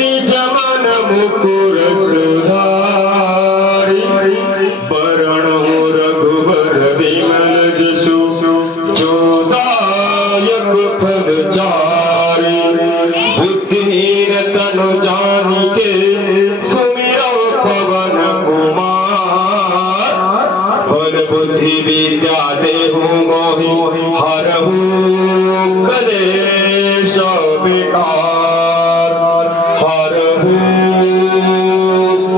निज मन मुकुर सुधारी बरणो रघुबर विमल जसु जो दायक फल चारि बुद्धिहीन तनु जानिके सुमिरो पवन कुमार बल बुद्धि विद्या देहु मोहि हरहु कलेश विकार हरहु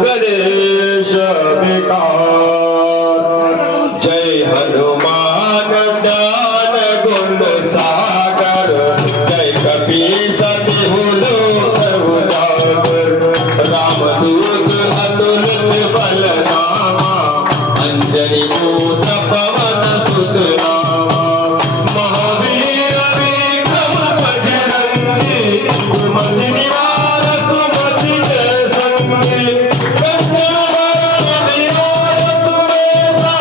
कलेश विकार जय हनुमान ज्ञान गुण सागर जय कपीस तिहु लोक उजागर रामदूत अतुलित बल धामा अंजनी पूत पवन सुत नामा महावीर विक्रम बजरंगी सुमति निवार सुमति के संगी कंचन वरण विराज सुबेसा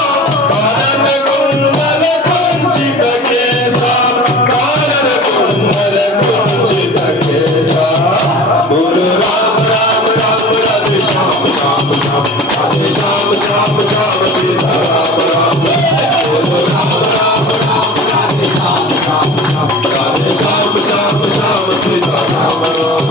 कानन कुंडल कुंचित केसा कानन कुंडल कुंचित केसा बोल राम राम राम राधे श्याम श्याम श्याम राधे श्याम श्याम श्याम सीता राम राम बोल राम राम राम राधे श्याम श्याम श्याम राधे श्याम श्याम श्याम सीता राम राम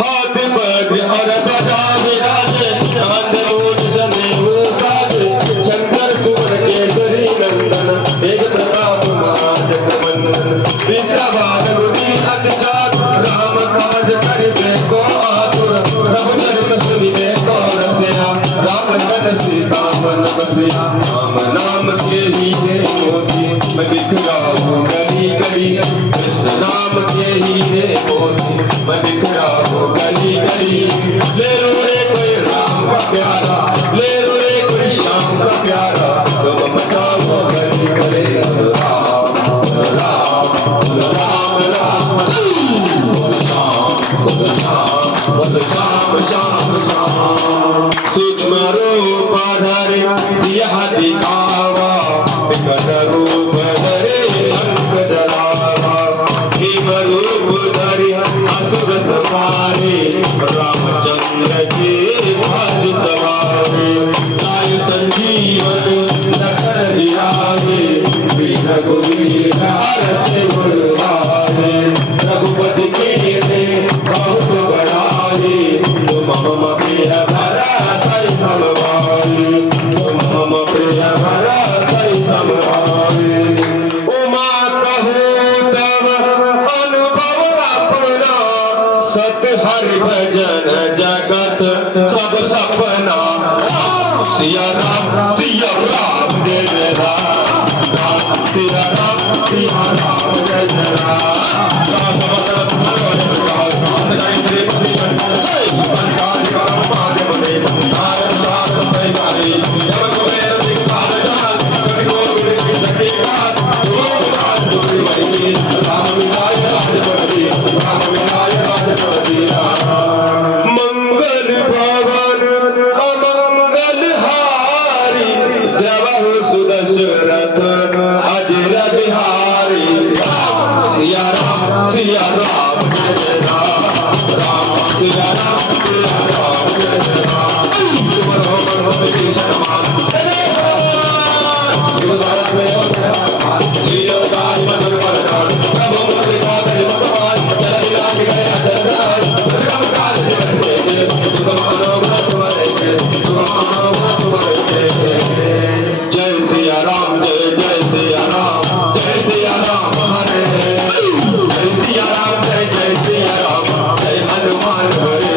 हाथ वज्र और ध्वजा विराजे कांध मूठ जनेऊ साजे शंकर सुवर केसरी नंदन तेज प्रताप महाजगवंदन विद्यावान गुणी अति चातुर राम काज करिबे को आतुर प्रभु चरित सुनिबे को रसिया राम लखन सीता मन बसिया राम नाम के ही है मोती मैं बिखराऊं गली गली कृष्ण नाम के ही है मोती मैं बिखराऊं गली गली ले लो रे कोई राम का प्यारा ले लो रे कोई श्याम का प्यारा तुम मचाओ गली गली राम राम राम राम बोल श्याम श्याम श्याम सूक्ष्म रूप धरे सिया दिखावा विकट रूप धरे अंक जलावा भीम रूप धरे असुर संहारे रामचंद्र के भाज सवारे आयु संजीवन लखन जियावे वीर रघुवीर हरषि बुलावे रघुपति के बहुत बड़ाई तुम मम प्रिय भरतहि समभाई तुम मम प्रिय भरतहि समभाई उमा कहूँ तब अनुभव अपना सत हरि भजन जगत सब सपना सिया राम जय जय राम राम सिया राम जय जय राम मंगल भवन अमंगल हारी द्रवहु सुदशरथ अजर बिहारी सिया राम जय जय राम राम सिया राम जय जय राम जय सिया राम जय जय सिया राम जय सिया राम हरे जय सिया राम जय जय सिया राम जय हनुमान हरे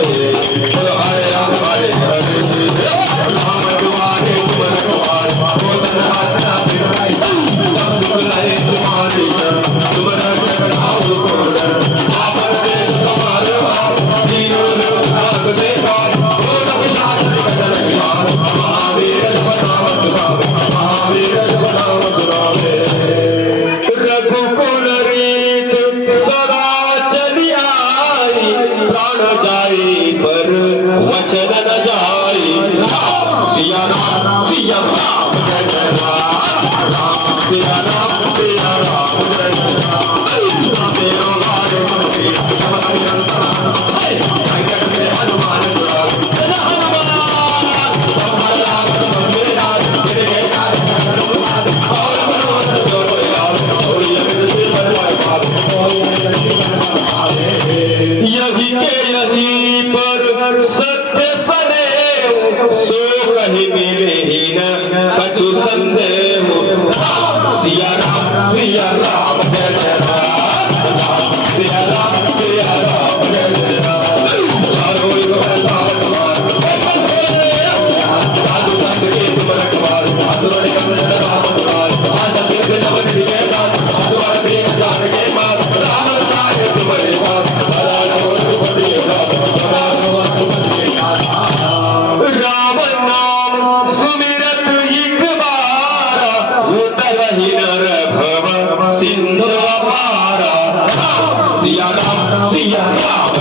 सिया राम जय राम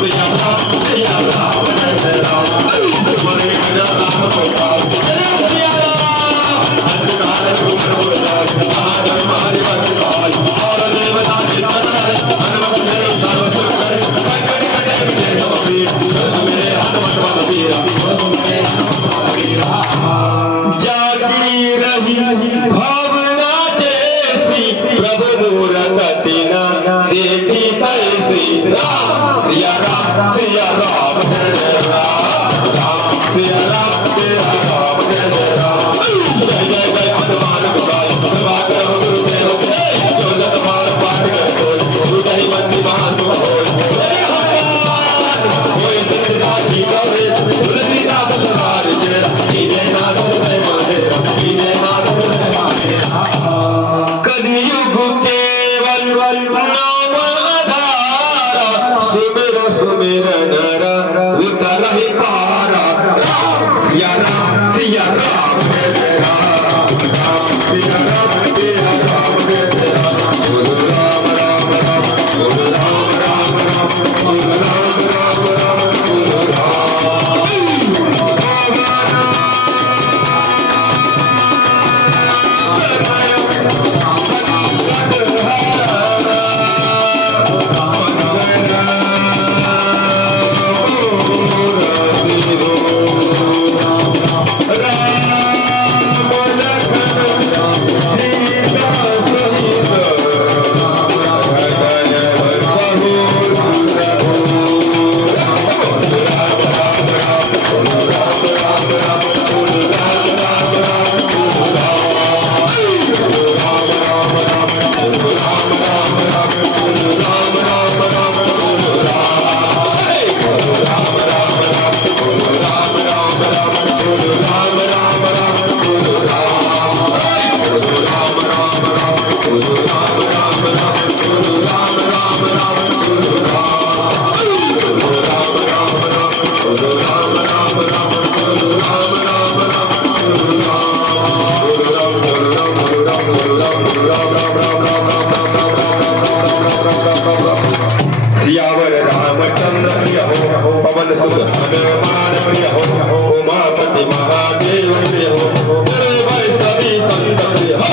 सिया राम जय राम बड़े राम को सिया राम अंधकार दूर हो जाए हमारे हमारे बचवाई और देवता चित्तन हनुमत मेरे सर्व सुख करे कंकड़ कटे विजय समपी मेरे हनुमत बल वीरा जागी रही भावना जैसी प्रभु मूरत तीना देखी तैसी राम सिया राम जय राम राम सिया राम जय राम जय जय जय हनुमान गोसाई कृपा करो गुरुदेव जो जत मार पाठ कर कोई गुरु कहि बंदी महासुख होय जय हनुमान होय सिद्धार्थी गौरीश तुलसीदास सवार चेरा कीजे नाथ जय महादेव कीजे नाथ जय महादेव कलियुग केवल नाम आधारा सुमिर सुमिर नर उतरहि पारा सिया राम जय राम सिया राम जय राम बोलो राम राम राम बोलो राम राम राम बोलो राम राम राम बोलो सियावर रामचंद्र प्रिय हो पवन सुत हनुमान प्रिय हो उमापति महादेव प्रिय हो